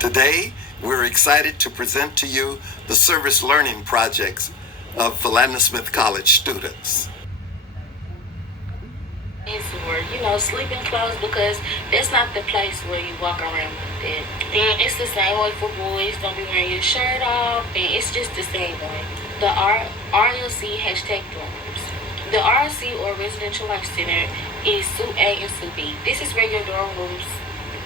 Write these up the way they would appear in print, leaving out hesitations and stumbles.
Today, we're excited to present to you the service learning projects of Philander Smith College students. Or sleeping clothes, because that's not the place where you walk around with it. Then it's the same way for boys. Don't be wearing your shirt off, and it's just the same way. The RLC hashtag dorms. The RLC, or Residential Life Center, is Suite A and Suite B. This is where your dorm rooms.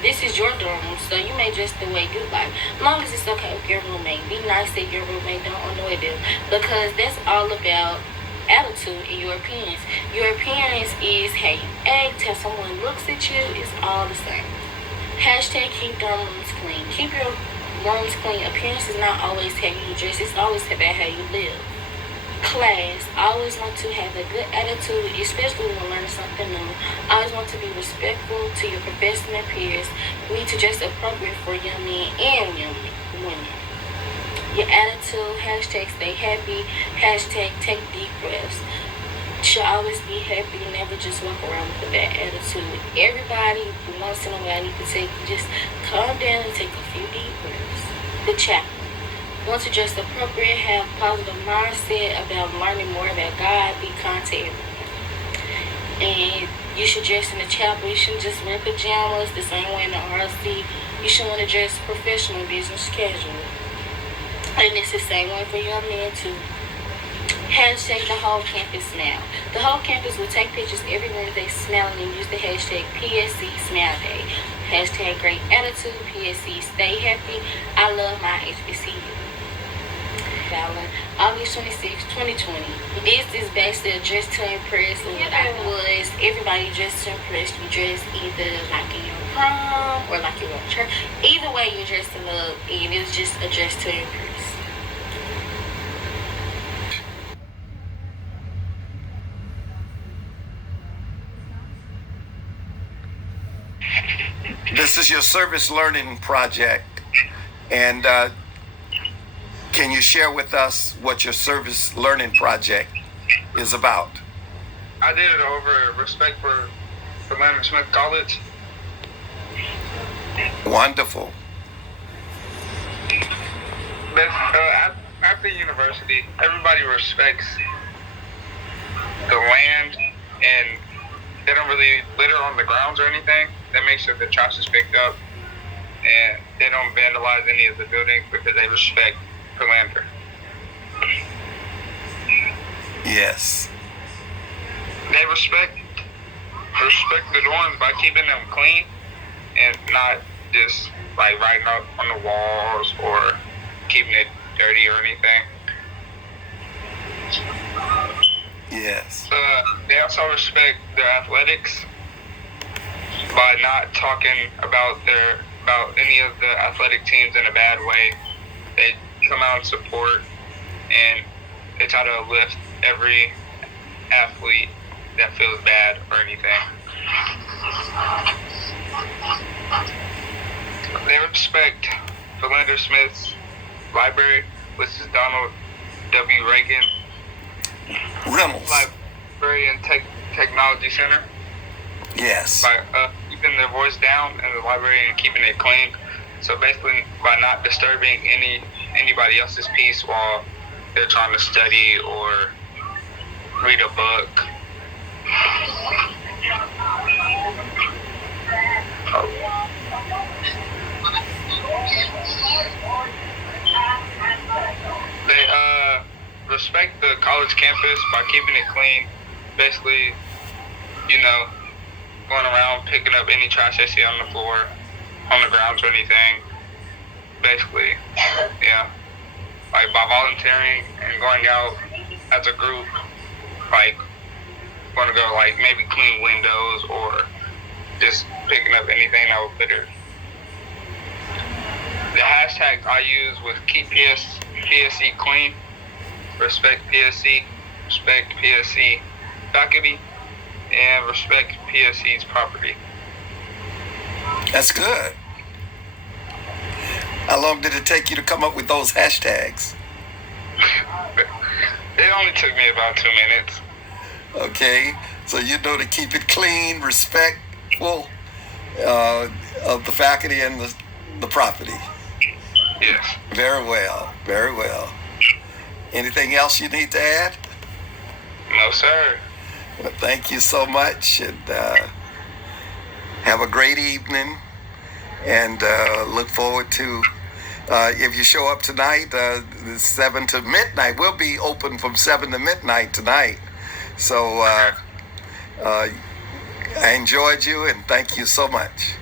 This is your dorm room, so you may dress the way you like, as long as it's okay with your roommate. Be nice that your roommate don't annoy them, because that's all about attitude and your appearance. Your appearance is how you act, how someone looks at you. It's all the same. Hashtag keep dorm rooms clean. Keep your rooms clean. Appearance is not always how you dress. It's always about how you live. Class. Always want to have a good attitude, especially when learning something new. Always want to be respectful to your professors and peers. You need to dress appropriate for young men and young women. Your attitude, hashtag stay happy, hashtag take deep breaths. Should always be happy, never just walk around with a bad attitude. Everybody, once in a while, need to just calm down and take a few deep breaths. The chaplain. Want to dress appropriate, have positive mindset about learning more about God, be kind to everyone. And you should dress in the chapel. You shouldn't just wear pajamas the same way in the RC. You should want to dress professional, business casual. And it's the same way for young men too. Hashtag the whole campus smile. The whole campus will take pictures every Wednesday smiling and use the hashtag PSC Smile Day. Hashtag great attitude, PSC stay happy. I love my HBCU. August 26, 2020. This is basically a dress to impress. Was everybody dressed to impress? You dress either like in your prom or like you go to church. Either way, you dress to love, and it was just a dress to impress. This is your service learning project, and can you share with us what your service learning project is about? I did it over respect for Philander Smith College. Wonderful. But after university, everybody respects the land, and they don't really litter on the grounds or anything. That makes sure the trash is picked up, and they don't vandalize any of the buildings because they respect Philander. Yes. They respect the dorms by keeping them clean and not just like writing up on the walls or keeping it dirty or anything. Yes. They also respect their athletics by not talking about any of the athletic teams in a bad way. They come out and support, and they try to uplift every athlete that feels bad or anything. They respect Philander Smith's library, which is Donald W. Reagan Reynolds. Library and Technology Center. Yes. By keeping their voice down in the library and keeping it clean. So basically, by not disturbing anybody else's peace while they're trying to study or read a book. They respect the college campus by keeping it clean. Basically, going around picking up any trash they see on the floor, on the grounds or anything. Basically, yeah. Like by volunteering and going out as a group, like going to go like maybe clean windows or just picking up anything that was litter. The hashtags I use was keep PSC clean, respect PSC faculty, and respect PSC's property. That's good. How long did it take you to come up with those hashtags? It only took me about 2 minutes. Okay, so to keep it clean, respectful of the faculty and the property. Yes. Very well. Very well. Anything else you need to add? No, sir. Well, thank you so much, and have a great evening. And look forward to if you show up tonight, 7 to midnight. We'll be open from 7 to midnight tonight. So I enjoyed you, and thank you so much.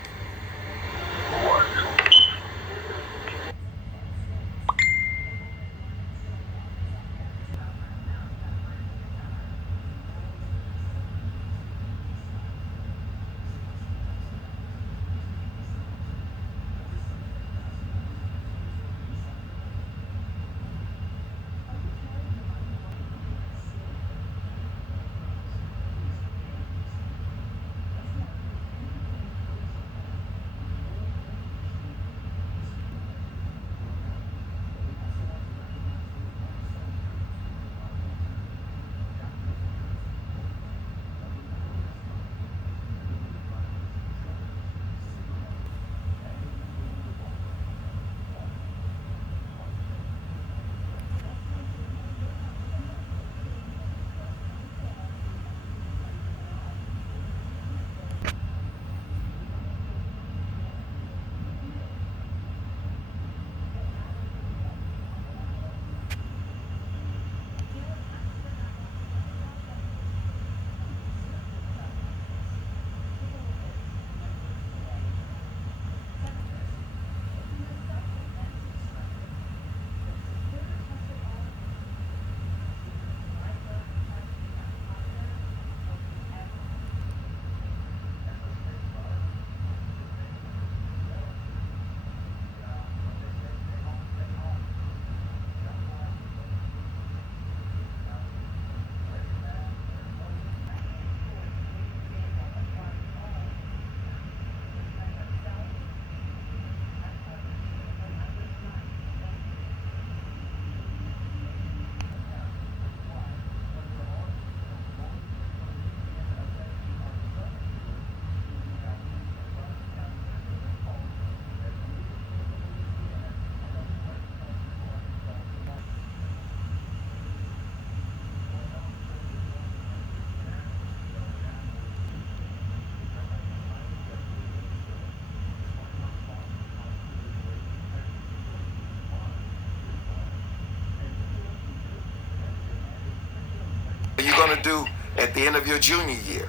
You're going to do at the end of your junior year,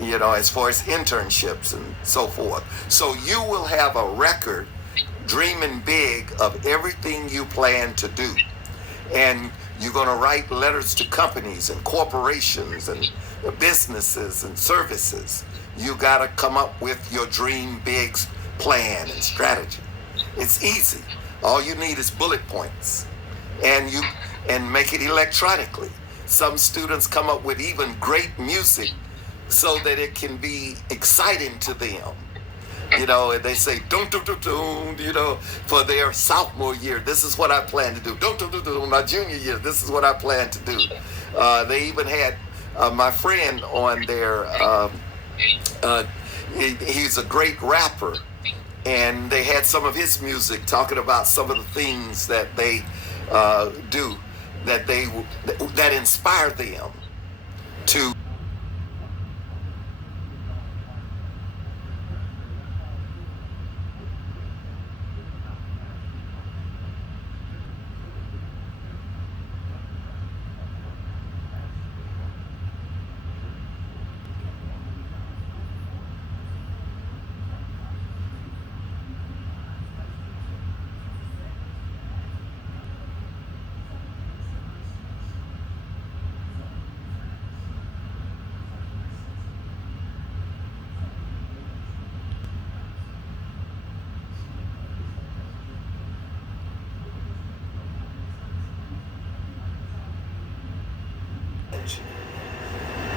as far as internships and so forth. So you will have a record dreaming big of everything you plan to do. And you're going to write letters to companies and corporations and businesses and services. You got to come up with your dream big plan and strategy. It's easy. All you need is bullet points, and make it electronically. Some students come up with even great music so that it can be exciting to them. And they say, don't, for their sophomore year, this is what I plan to do. Don't, my junior year, this is what I plan to do. They even had my friend on there. He's a great rapper, and they had some of his music talking about some of the things that they do that inspire them to.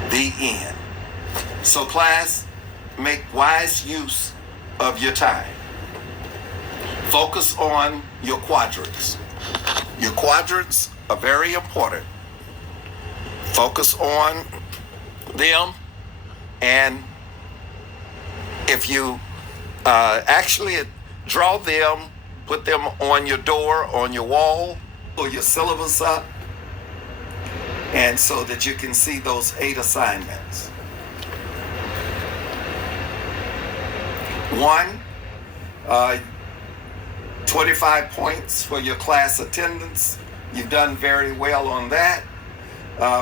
The end. So class, make wise use of your time. Focus on your quadrants. Your quadrants are very important. Focus on them, and if you actually draw them, put them on your door, on your wall, or your syllabus up, and so that you can see those 8 assignments. 1, 25 points for your class attendance. You've done very well on that.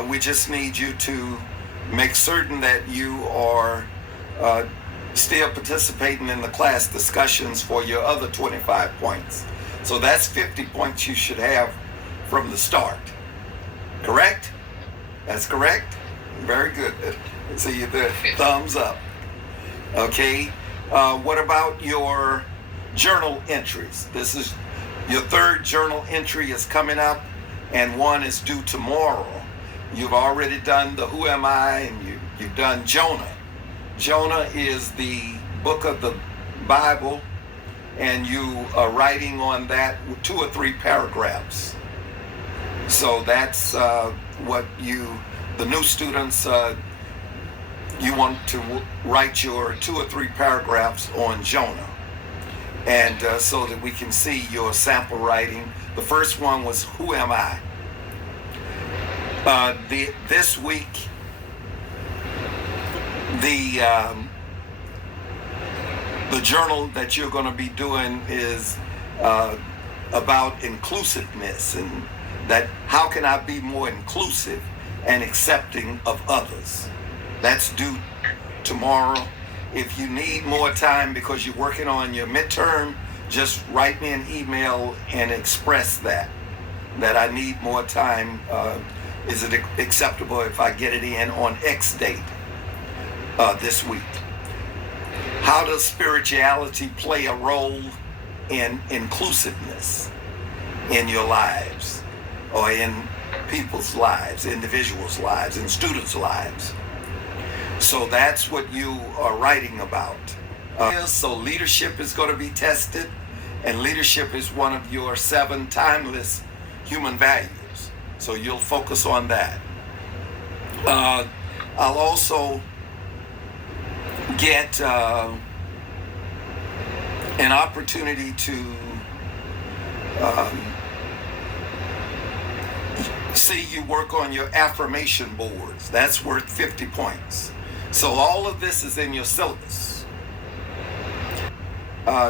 We just need you to make certain that you are still participating in the class discussions for your other 25 points. So that's 50 points you should have from the start. Correct? That's correct? Very good. See the thumbs up. Okay. What about your journal entries? This is your 3rd journal entry is coming up, and 1 is due tomorrow. You've already done the Who Am I, and you've done Jonah. Jonah is the book of the Bible, and you are writing on that 2 or 3 paragraphs. So that's what the new students, you want to write your 2 or 3 paragraphs on Jonah. And so that we can see your sample writing. The first one was Who Am I? This week, the journal that you're going to be doing is about inclusiveness, and that how can I be more inclusive and accepting of others. That's due tomorrow. If you need more time because you're working on your midterm, just write me an email and express that I need more time. Is it acceptable if I get it in on X date this week? How does spirituality play a role in inclusiveness in your lives, or in people's lives, individuals' lives, and students' lives? So that's what you are writing about. So leadership is going to be tested, and leadership is one of your 7 timeless human values. So you'll focus on that. I'll also get an opportunity to see you work on your affirmation boards. That's worth 50 points. So all of this is in your syllabus.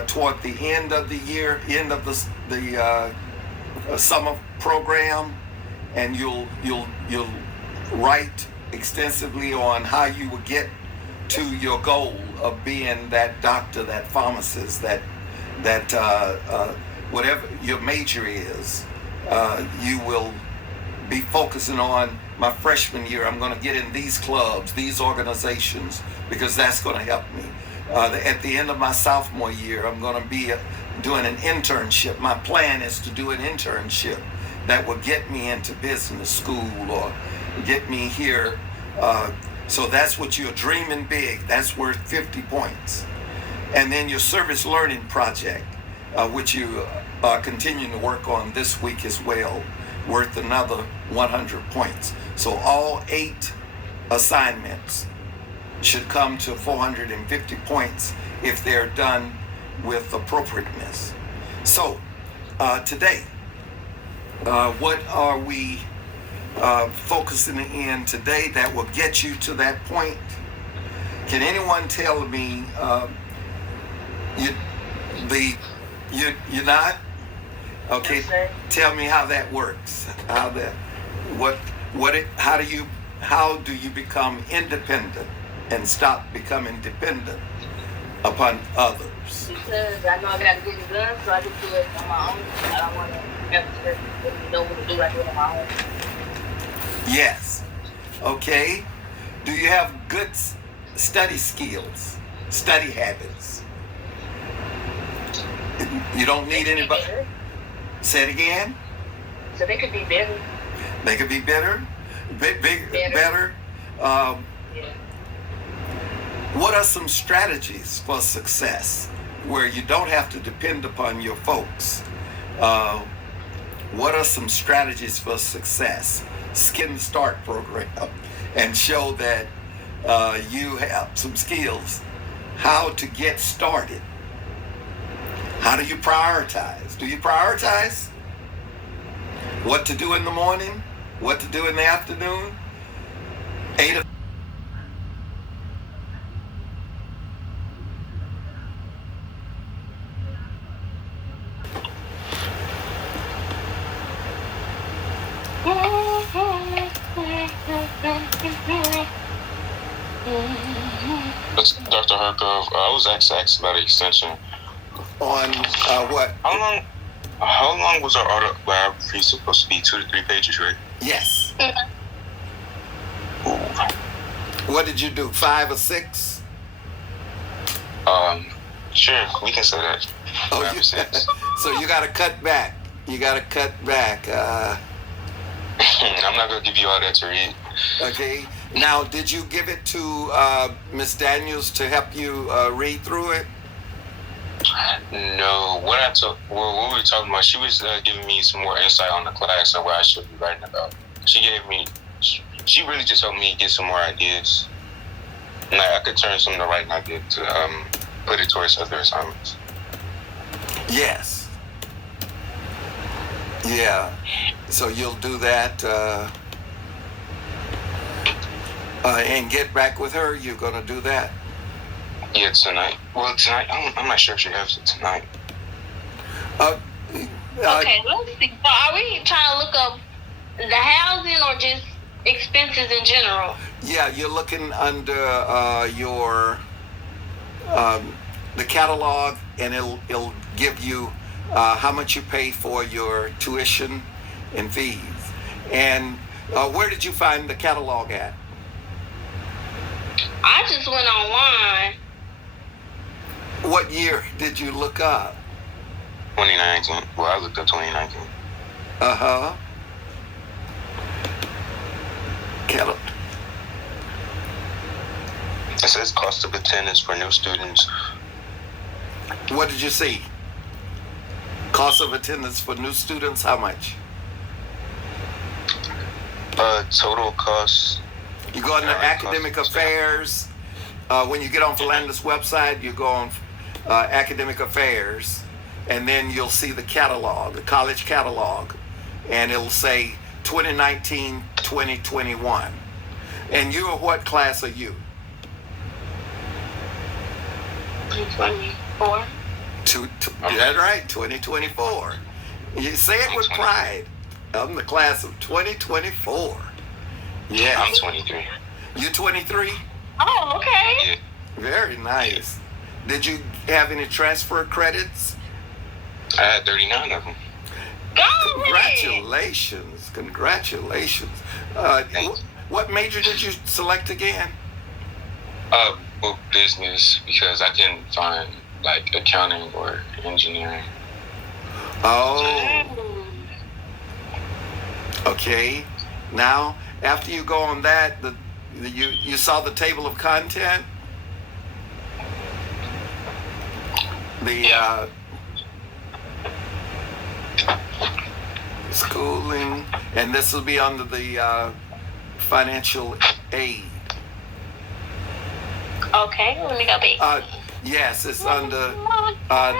Toward the end of the year, end of the summer program, and you'll write extensively on how you will get to your goal of being that doctor, that pharmacist, that whatever your major is. You will be focusing on my freshman year. I'm going to get in these clubs, these organizations, because that's going to help me. At the end of my sophomore year, I'm going to be doing an internship. My plan is to do an internship that will get me into business school or get me here. So that's what you're dreaming big. That's worth 50 points. And then your service learning project, which you are continuing to work on this week as well, worth another 100 points. So all 8 assignments should come to 450 points if they're done with appropriateness. So today, what are we focusing in today that will get you to that point? Can anyone tell me you're not? Okay, yes, tell me how that works. How do you become independent and stop becoming dependent upon others? Because I know I got to get it done, so I just do it on my own. I don't want to have to know what to do. I do it on my own. Yes. Okay. Do you have good study skills, study habits? You don't need anybody. Say it again. So they could be better. They could be better, better. Yeah. What are some strategies for success where you don't have to depend upon your folks? What are some strategies for success? Skin Start program and show that you have some skills how to get started. How do you prioritize? Do you prioritize what to do in the morning, what to do in the afternoon? 8 It's Dr. Hargrove. I was asked about an extension. on what? How long was our autobiography supposed to be? 2 to 3 pages, right? Yes. Ooh. What did you do? 5 or 6? Sure, we can say that. Oh, 5 or 6. So you got to cut back. I'm not gonna give you all that to read. Okay. Now, did you give it to Miss Daniels to help you read through it? No, what we were talking about, she was giving me some more insight on the class and what I should be writing about. She really just helped me get some more ideas. And I could turn some of the writing I did to put it towards other assignments. Yes. Yeah. So you'll do that and get back with her. You're going to do that? Yeah, tonight. Well, tonight, I'm not sure if she has it tonight. Okay, let's see. So are we trying to look up the housing or just expenses in general? Yeah, you're looking under your the catalog, and it'll give you how much you pay for your tuition and fees. And where did you find the catalog at? I just went online. What year did you look up? 2019. Well, I looked up 2019. Uh-huh. It says cost of attendance for new students. What did you see? Cost of attendance for new students, how much? Total cost. You go on the academic affairs. When you get on Philander's website, you go on academic affairs, and then you'll see the catalog, the college catalog, and it'll say 2019, 2021. And you're what class are you? 2024. That's right, 2024. You say it with pride. I'm the class of 2024. Yeah. I'm 23. You 23? Oh, okay. Yeah. Very nice. Did you have any transfer credits? I had 39 of them. Go Congratulations. Congratulations. What major did you select again? Book business, because I couldn't find like accounting or engineering. Oh, okay. Now, after you go on that, you saw the table of content? The schooling, and this will be under the financial aid. Okay, let me go back. Yes, it's under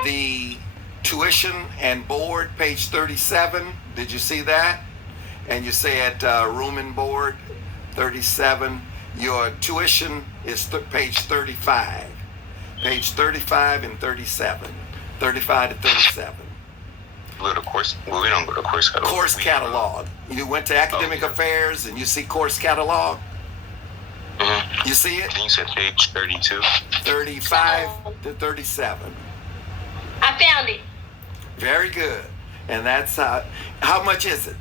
the tuition and board, page 37. Did you see that? And you say at room and board, 37. Your tuition is page 35. Page 35 and 37. 35 to 37. We don't go to course catalog. Course catalog. You went to academic affairs and you see course catalog? Mm-hmm. You see it? And you said page 32? 35 to 37. I found it. Very good. And that's how much is it?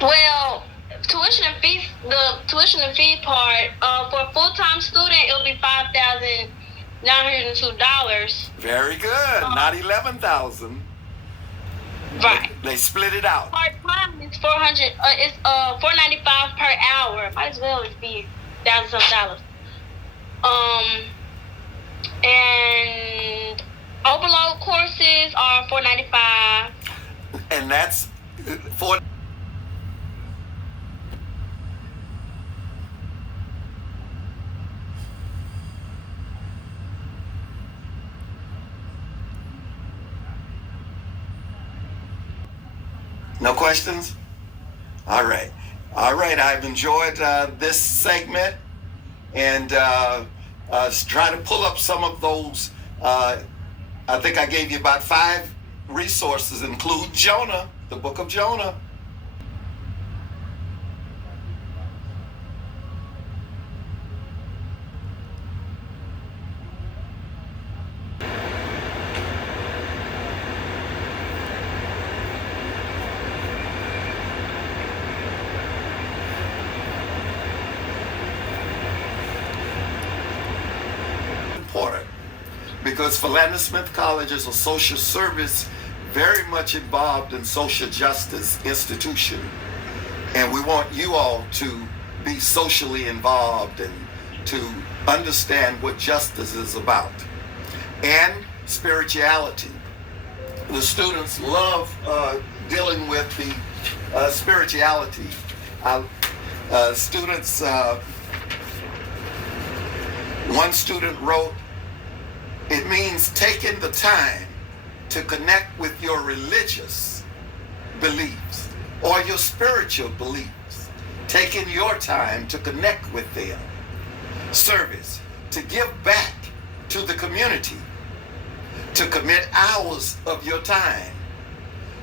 Well, tuition and fees. The tuition and fee part for a full-time student, it'll be $5,902. Very good. Not 11,000. Right. They split it out. Part-time is $400. It's $495 per hour. Might as well be $1,000. And overload courses are $495. And that's for. No questions? All right. All right. I've enjoyed this segment, and try to pull up some of those. I think I gave you about 5 resources, include Jonah, the book of Jonah. Important, because Philander Smith College is a social service very much involved in social justice institution, and we want you all to be socially involved and to understand what justice is about. And spirituality. The students love dealing with the spirituality. Students, one student wrote, it means taking the time to connect with your religious beliefs or your spiritual beliefs. Taking your time to connect with them. Service, to give back to the community. To commit hours of your time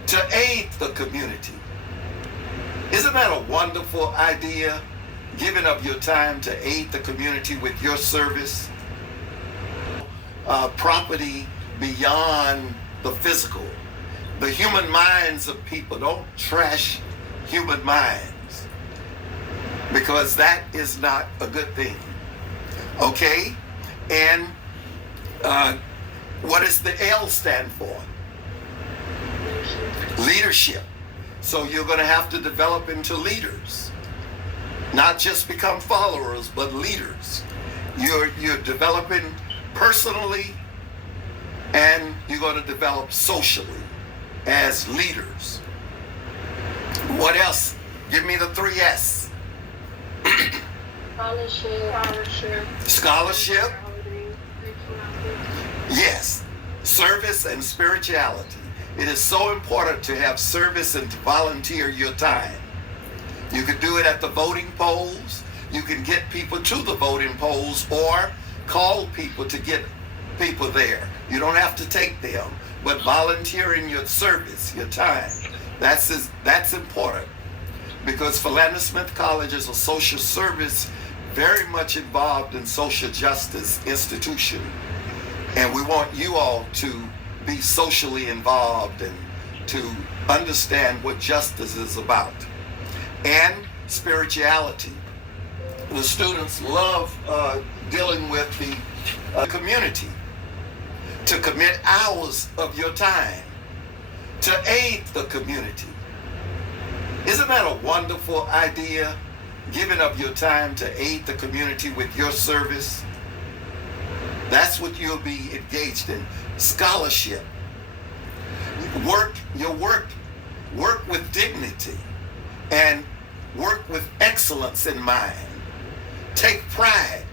to aid the community. Isn't that a wonderful idea? Giving of your time to aid the community with your service. Property beyond the physical. The human minds of people. Don't trash human minds, because that is not a good thing. Okay? And what does the L stand for? Leadership. So you're going to have to develop into leaders. Not just become followers, but leaders. You're developing personally, and you're going to develop socially as leaders. What else? Give me the 3 S. Scholarship. Yes. Service and spirituality. It is so important to have service and to volunteer your time. You can do it at the voting polls. You can get people to the voting polls or call people to get people there. You don't have to take them, but volunteering your service, your time, that's important, because Philander Smith College is a social service very much involved in social justice institution, and we want you all to be socially involved and to understand what justice is about. And spirituality. The students love dealing with the community. To commit hours of your time to aid the community. Isn't that a wonderful idea? Giving of your time to aid the community with your service. That's what you'll be engaged in. Scholarship. Work with dignity and work with excellence in mind. Take pride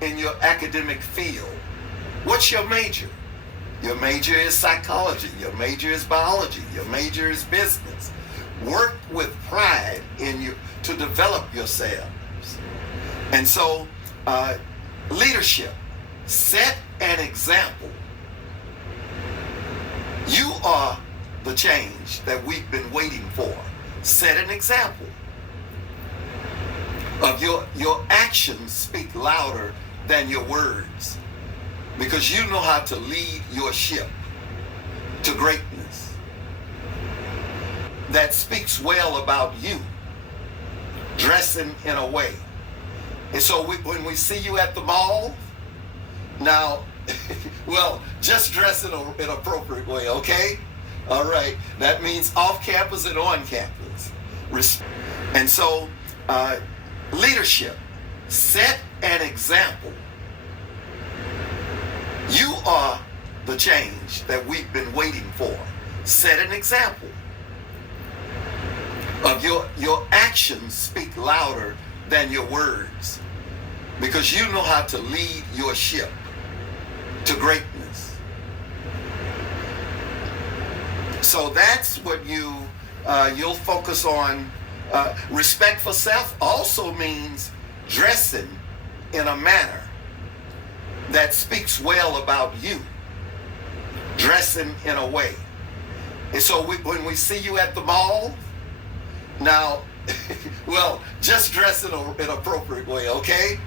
in your academic field. What's your major? Your major is psychology. Your major is biology. Your major is business. Work with pride in you to develop yourselves. And so, leadership. Set an example. You are the change that we've been waiting for. Set an example. Of your actions speak louder than your words, because you know how to lead your ship to greatness. That speaks well about you, dressing in a way. And so when we see you at the mall, now, well, just dress in an appropriate way, okay? All right. That means off campus and on campus. And so, leadership. Set an example. You are the change that we've been waiting for. Set an example. Of your actions speak louder than your words, because you know how to lead your ship to greatness. So that's what you You'll focus on respect for self. Also means dressing in a manner that speaks well about you. Dressing in a way. And so when we see you at the mall, now, well, just dress in an appropriate way, okay?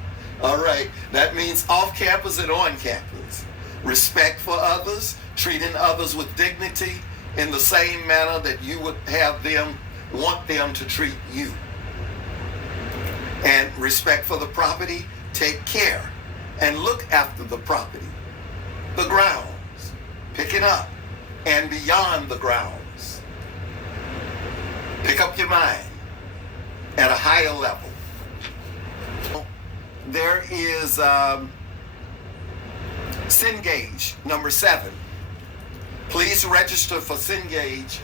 All right. That means off campus and on campus. Respect for others, treating others with dignity in the same manner that you would have them, want them to treat you. And respect for the property, take care and look after the property, the grounds, pick it up, and beyond the grounds. Pick up your mind at a higher level. There is Cengage, number 7. Please register for Cengage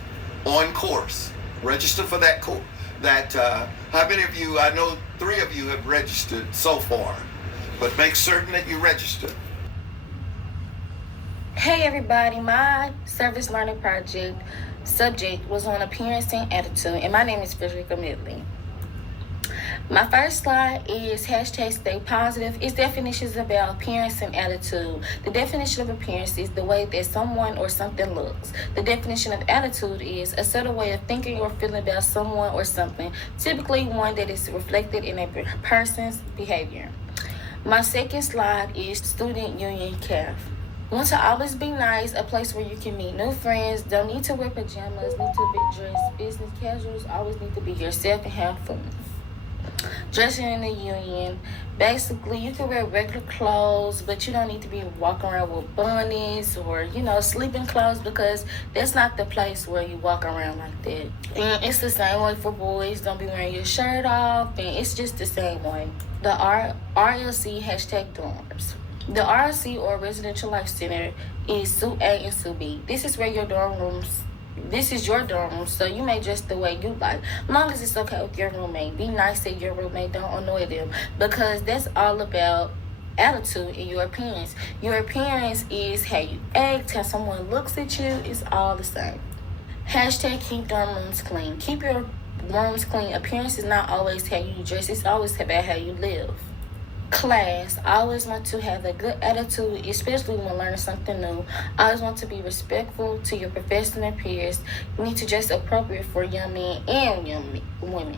on course. Register for that course. How many of you, I know 3 of you have registered so far, but make certain that you register. Hey everybody, my service learning project subject was on appearance and attitude, and my name is Frederica Midley. My first slide is hashtag stay positive. Its definitions about appearance and attitude. The definition of appearance is the way that someone or something looks. The definition of attitude is a certain way of thinking or feeling about someone or something, typically one that is reflected in a person's behavior. My second slide is student union CAF. Want to always be nice, a place where you can meet new friends, don't need to wear pajamas, need to be dressed business casuals, always need to be yourself and have fun. Dressing in the union, basically you can wear regular clothes, but you don't need to be walking around with bunnies or, sleeping clothes, because that's not the place where you walk around like that. And it's the same way for boys, don't be wearing your shirt off, and it's just the same way. The RLC hashtag dorms. The RLC, or Residential Life Center, is Suite A and Suite B. This is your dorm room, so you may dress the way you like, as long as it's okay with your roommate. Be nice to your roommate, don't annoy them, because that's all about attitude and your appearance. Your appearance is how you act, how someone looks at you, it's all the same. Hashtag keep dorm rooms clean. Keep your rooms clean. Appearance is not always how you dress, it's always about how you live. Class, I always want to have a good attitude, especially when learning something new. I always want to be respectful to your professors and peers. You need to dress appropriate for young men and young women.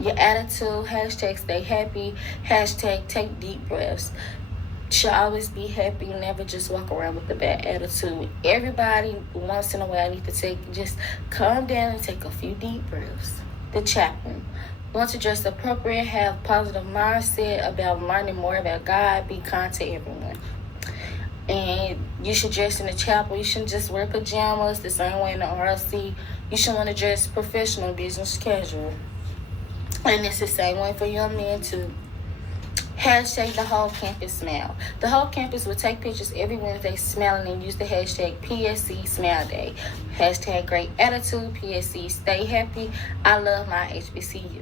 Your attitude, hashtag stay happy, hashtag take deep breaths. Should always be happy, never just walk around with a bad attitude. Everybody, once in a while, need to just calm down and take a few deep breaths. The chaplain. Want to dress appropriate, have positive mindset about learning more about God, be kind to everyone. And you should dress in the chapel. You shouldn't just wear pajamas the same way in the RLC. You should want to dress professional, business casual. And it's the same way for young men too. Hashtag the whole campus smile. The whole campus will take pictures every Wednesday smiling and use the hashtag PSC Smile Day. Hashtag great attitude, PSC stay happy. I love my HBCU.